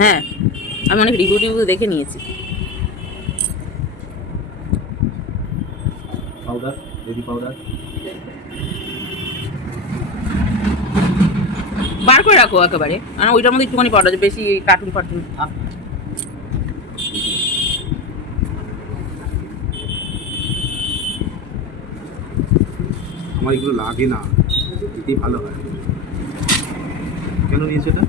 হ্যাঁ আমি অনেক রিভিউ টিভিউ দেখে নিয়েছি। পাউডার বেবি পাউডার বার করে রাখো একেবারে আর ওইটার মধ্যে একটুখানি পাউডার বেশি কার্টুন ফার্টুন। আমার এগুলো লাগে না এতেই ভালো হয়। কেন নিয়েছে এটা?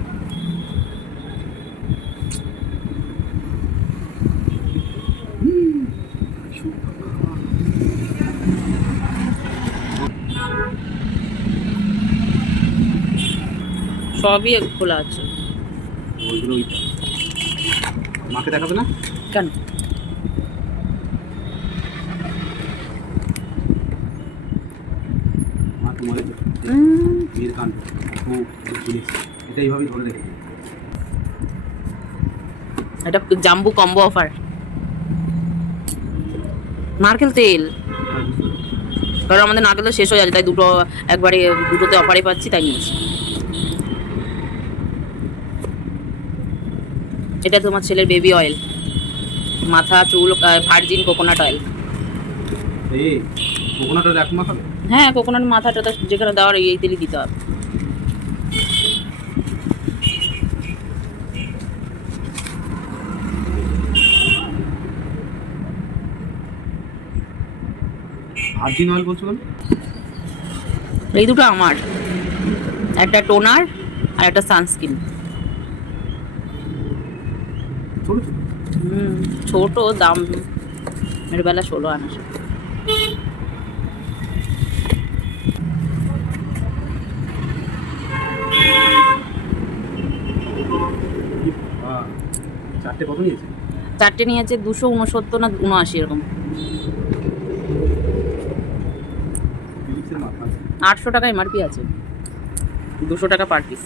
সবই খোলা আছে। মাকে দেখাবে না? কেন? এটা জাম্বু কম্বো অফার। নারকেল তেল। কারণ আমাদের নারকেল শেষ হয়ে যাচ্ছে তাই দুটো একবারে দুটোতে অফারে পাচ্ছি তাই নিয়েছি। এটা তোমার ছেলের বেবি অয়েল মাথা চুল ভার্জিন কোকোনাট অয়েল এক হ্যাঁ কোকোনাট মাথাটা তো যেখানে দেওয়ার এই তেলই দিতে হবে। ভার্জিন অয়েল বলছো কেন? এই দুটো আমার। একটা টোনার আর একটা সানস্ক্রিন হুম ছোট দাম এর বেলা ষোলো আনা চারটে কত নিয়েছে? চারটে নিয়েছে দুশো উনসত্তর না উনআশি এরকম। আটশো টাকা এমআরপি আছে। দুশো টাকা পার পিস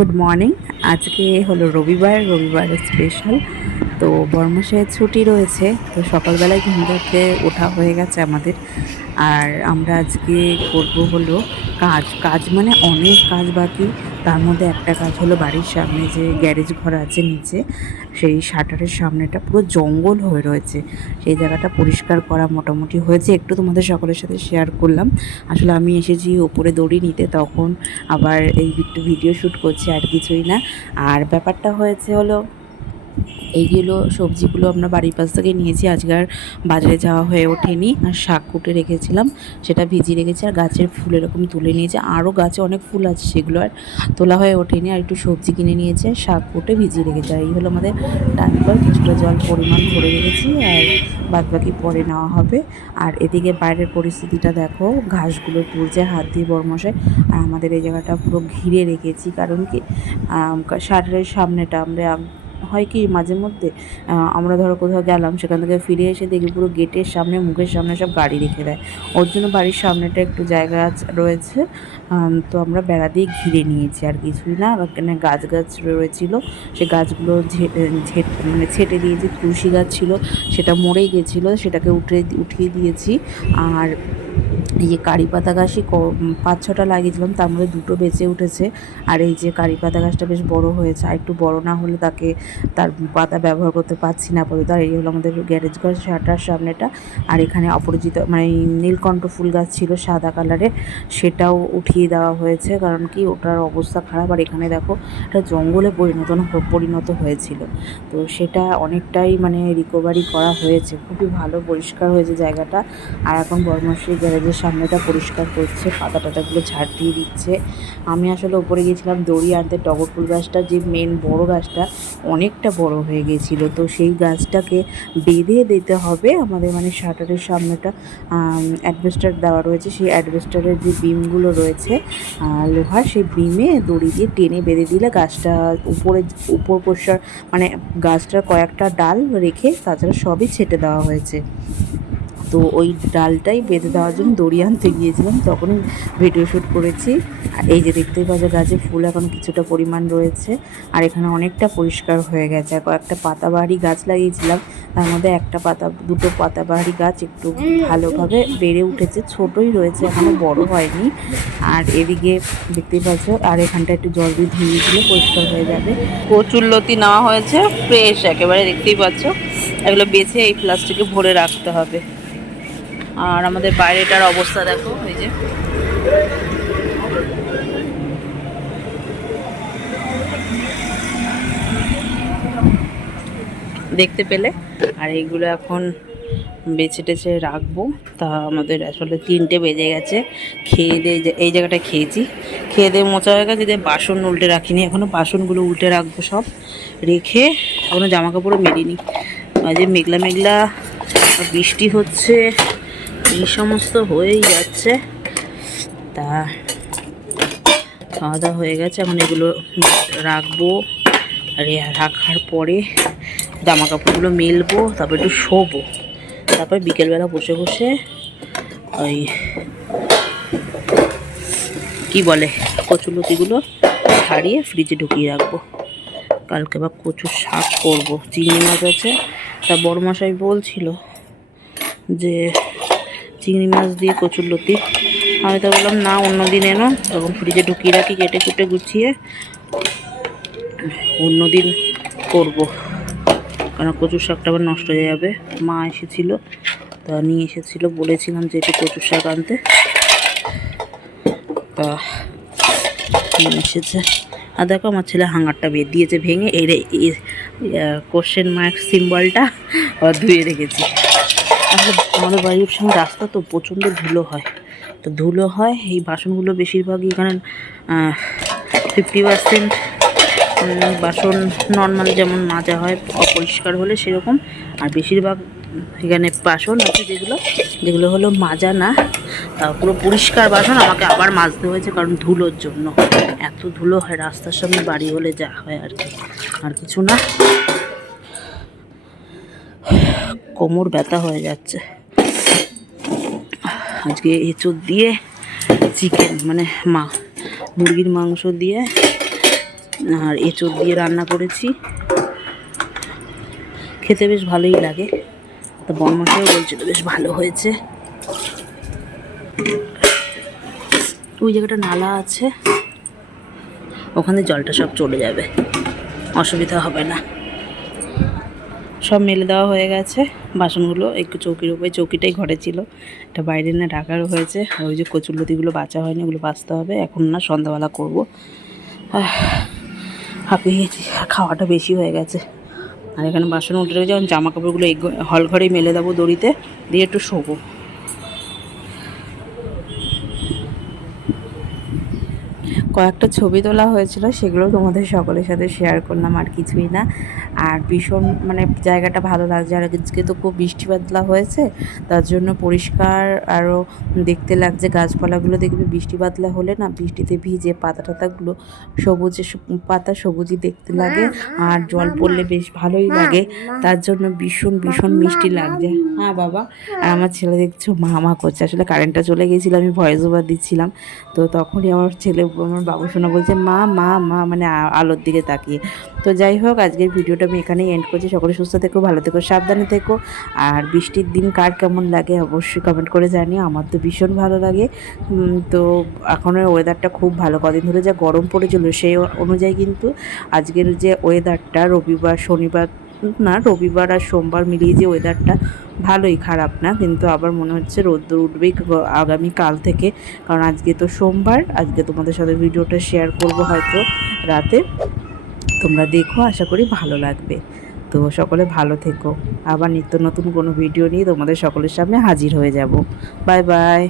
গুড মর্নিং। আজকে হলো রবিবার রবিবারের স্পেশাল তো বর্মাশায় ছুটি রয়েছে, তো সকালবেলায় ঘুম থেকে ওঠা হয়ে গেছে আমাদের। আর আমরা আজকে করব হলো কাজ। কাজ মানে অনেক কাজ বাকি। তার মধ্যে একটা কাজ হলো বাড়ির সামনে যে গ্যারেজ ঘর আছে নিচে, সেই শাটারের সামনেটা পুরো জঙ্গল হয়ে রয়েছে। সেই জায়গাটা পরিষ্কার করা মোটামুটি হয়েছে। একটু তোমাদের সকলের সাথে শেয়ার করলাম। আসলে আমি এসেছি ওপরে দড়ি নিতে, তখন আবার এই একটু ভিডিও শ্যুট করছি আর কিছুই না। আর ব্যাপারটা হয়েছে হলো এইগুলো সবজিগুলো আমরা বাড়ির পাশ থেকে নিয়েছি, আজকে আর বাজারে যাওয়া হয়ে ওঠেনি। আর শাক কুটে রেখেছিলাম, সেটা ভিজিয়ে রেখেছি আর গাছের ফুল এরকম তুলে নিয়েছে। আরও গাছে অনেক ফুল আছে সেগুলো আর তোলা হয়ে ওঠেনি আর একটু সবজি কিনে নিয়েছে শাক কুটে ভিজিয়ে রেখেছে। আর এই হলো আমাদের টাইমকল কিছুটা জল পরিমাণ করে রেখেছি আর বাদ বাকি পরে নেওয়া হবে। আর এদিকে বাইরের পরিস্থিতিটা দেখো, ঘাসগুলো তুলছে হাত দিয়ে বর্মশায় আর আমাদের এই জায়গাটা পুরো ঘিরে রেখেছি, কারণ কি শাটারের সামনেটা আমরা হয় কি মাঝে মধ্যে আমরা ধরো কোথাও গেলাম, সেখান থেকে ফিরে এসে দেখি পুরো গেটের সামনে, মুখের সামনে সব গাড়ি রেখে দেয়। ওর জন্য বাড়ির সামনেটা একটু জায়গা রয়েছে তো আমরা বেড়া দিয়ে ঘিরে নিয়েছি আর কিছুই না। এখানে গাছ গাছ রয়েছিল, সে গাছগুলো মানে ছেটে দিয়েছি, তুলসী গাছ ছিল, সেটা মরেই গেছিল, সেটাকে উঠে, উঠিয়ে দিয়েছি। আর এই যে কারি পাতা গাছই পাঁচ ছটা লাগিয়েছিলাম, তার মধ্যে দুটো বেঁচে উঠেছে। আর এই যে কারি পাতা গাছটা বেশ বড় হয়েছে, আর একটু বড় না হলে তাকে তার পাতা ব্যবহার করতে পারছি না আপাতত। আর এই হলো আমাদের গ্যারেজ ঘর শাটার সামনেটা। আর এখানে অপরাজিত মানে নীলকণ্ঠ ফুল গাছ ছিল সাদা কালারের সেটাও উঠিয়ে দেওয়া হয়েছে, কারণ কি ওটার অবস্থা খারাপ। আর এখানে দেখো, একটা জঙ্গলে পরিণত পরিণত হয়েছিল। তো সেটা অনেকটাই মানে রিকভারি করা হয়েছে। খুবই ভালো পরিষ্কার হয়েছে জায়গাটা। আর এখন বর্মশ্রী গ্যারেজের সামনেটা পরিষ্কার করছে পাতা টাতাগুলো ঝাড় দিয়ে দিচ্ছে। আমি আসলে ওপরে গিয়েছিলাম দড়ি আনতে টগর ফুল গাছটা যে মেন বড় গাছটা অনেকটা বড় হয়ে গেছিল তো সেই গাছটাকে বেঁধে দিতে হবে। আমাদের মানে শাটারের সামনেটা অ্যাডভেস্টার দেওয়া রয়েছে। সেই অ্যাডভেস্টারের যে বিমগুলো রয়েছে লোহার সেই বিমে দড়ি দিয়ে টেনে বেঁধে দিলে গাছটা উপরে, উপর পোষার মানে গাছটার কয়েকটা ডাল রেখে তাছাড়া সবই ছেটে দেওয়া হয়েছে। তো ওই ডালটাই বেঁধে দেওয়ার জন্য দড়ি আনতে গিয়েছিলাম, তখনই ভিডিও শ্যুট করেছি। আর এই যে দেখতেই পাচ্ছ, গাছে ফুল এখন কিছুটা পরিমাণ রয়েছে। আর এখানে অনেকটা পরিষ্কার হয়ে গেছে। আর কয়েকটা পাতাবাহারি গাছ লাগিয়েছিলাম, তার মধ্যে একটা পাতা, দুটো পাতাবাহারি গাছ একটু ভালোভাবে বেড়ে উঠেছে। ছোটই রয়েছে, এখনও বড় হয়নি। আর এদিকে দেখতেই পাচ্ছ, আর এখানটা একটু জল দিয়ে ধুয়ে দিলে পরিষ্কার হয়ে যাবে। প্রচুর লতি নেওয়া হয়েছে, ফ্রেশ একেবারে দেখতেই পাচ্ছ। এগুলো বেছে এই প্লাস্টিকে ভরে রাখতে হবে। আর আমাদের বাইরেটার অবস্থা দেখো, এই যে। দেখতে পেলে? আর এইগুলো এখন বেছে টেছে রাখব। তা আমাদের আসলে তিনটে বেজে গেছে। খেয়ে দিয়ে এই জায়গাটা খেয়েছি। খেয়ে দিয়ে মোচা হয়ে গেছে, যে বাসন উল্টে রাখিনি। এখনও বাসনগুলো উল্টে রাখব সব। রেখে এখনও জামা কাপড়ও মেলিনি আজ যে মেঘলা মেঘলা বৃষ্টি হচ্ছে। এই সমস্ত হয়েই যাচ্ছে। তা খাওয়া দাওয়া হয়ে গেছে। এখন এগুলো রাখব। আর রাখার পরে জামা কাপড়গুলো মেলবো, তারপর একটু শোবো। তারপর বিকেলবেলা বসে বসে ওই কি বলে কচুলতিগুলো ছাড়িয়ে ফ্রিজে ঢুকিয়ে রাখব। কালকে বা কচুর শাক করব। চিংড়ি মাছ আছে। তা বড় মশাই বলছিল যে চিংড়ি মাছ দিয়ে কচুর লতি। আমি তো বললাম, না, অন্য দিন এনো। তখন ফ্রিজে ঢুকিয়ে রাখি, কেটে কুটে গুছিয়ে অন্য দিন করব। কারণ কচুর শাকটা আবার নষ্ট হয়ে যাবে। মা এসেছিল, তা নিয়ে এসেছিল, বলেছিলাম যে একটু কচুর শাক আনতে। তা নিয়ে এসেছে। আর দেখো, আমার ছেলে হাঙ্গারটা বের দিয়েছে, ভেঙে এর কোশ্চেন মার্ক সিম্বলটা আবার ধুয়ে রেখেছি। আমাদের বাড়ির সঙ্গে রাস্তা তো প্রচণ্ড ধুলো হয়। তো ধুলো হয়, এই বাসনগুলো বেশিরভাগই এখানে ফিফটি পার্সেন্ট বাসন নর্মাল যেমন মাজা হয়, অপরিষ্কার হলে সেরকম। আর বেশিরভাগ এখানে বাসন আছে যেগুলো যেগুলো হলো মাজা না পুরো পরিষ্কার বাসন আমাকে আবার মাজতে হয়েছে কারণ ধুলোর জন্য। এত ধুলো হয় রাস্তার সামনে বাড়ি হলে যা হয় আর কি। আর কিছু না। কোমর ব্যথা হয়ে যাচ্ছে। আজকে এঁচোড় দিয়ে চিকেন মানে মা, মুরগির মাংস দিয়ে আর এঁচোড় দিয়ে রান্না করেছি। খেতে বেশ ভালোই লাগে। তো বনমশাই বলছিল বেশ ভালো হয়েছে। ওই জায়গাটা নালা আছে। ওখানে জলটা সব চলে যাবে। অসুবিধা হবে না। সব মেলে দেওয়া হয়ে গেছে। বাসনগুলো একটু চৌকির উপরে, চৌকিটাই ঘরে ছিল। এটা বাইরে না ঢাকারও হয়েছে। ওই যে কচুরলতিগুলো বাঁচা হয়নি, ওগুলো বাঁচতে হবে। এখন না সন্ধ্যাবেলা করব। গেছি। খাওয়াটা বেশি হয়ে গেছে। আর এখানে বাসন উল্টে রেখে যখন জামা কাপড়গুলো এই হল ঘরেই মেলে দেবো দড়িতে। দিয়ে একটু শোবো। কয়েকটা ছবি তোলা হয়েছিল, সেগুলো তোমাদের সকলের সাথে শেয়ার করলাম, আর কিছুই না। আর ভীষণ মানে জায়গাটা ভালো লাগছে, আর আজকে তো খুব বৃষ্টি বাদলা হয়েছে, তার জন্য পরিষ্কার আরও দেখতে লাগছে, গাছপালাগুলো দেখবে বৃষ্টি বাদলা হলে না বৃষ্টিতে ভিজে পাতা টাতাগুলো সবুজে পাতা সবুজই দেখতে লাগে, আর জল পড়লে বেশ ভালোই লাগে, তার জন্য ভীষণ ভীষণ মিষ্টি লাগছে। হ্যাঁ বাবা, আর আমার ছেলে দেখছ, মা মা করছে, আসলে কারেন্টটা চলে গিয়েছিল আমি ভয়েস ওভার দিচ্ছিলাম, তো তখনই আমার ছেলে, আমার বাবু শোনা বলছে, মা মা মা মানে আলোর দিকে তাকিয়ে। তো যাই হোক, আজকের ভিডিওটা আমি এখানেই এন্ড করছি। সকলে সুস্থ থেকো, ভালো থেকো, সাবধানে থেকো। আর বৃষ্টির দিন কার কেমন লাগে অবশ্যই কমেন্ট করে জানিও। আমার তো ভীষণ ভালো লাগে। তো এখনের ওয়েদারটা খুব ভালো। কদিন ধরে যা গরম পড়েছিল সেই অনুযায়ী কিন্তু আজকের যে ওয়েদারটা রবিবার, শনিবার না, রবিবার আর সোমবার মিলিয়ে যে ওয়েদারটা ভালোই খারাপ না, কিন্তু আবার মনে হচ্ছে রোদ্দুর উঠবেই আগামী কাল থেকে। কারণ আজকে তো সোমবার, আজকে তোমাদের সাথে ভিডিওটা শেয়ার করব হয়তো রাতে। তোমরা দেখো, আশা করি ভালো লাগবে। তো সকলে ভালো থেকো। আবার নিত্য নতুন কোনো ভিডিও নিয়ে তোমাদের সকলের সামনে হাজির হয়ে যাব। Bye bye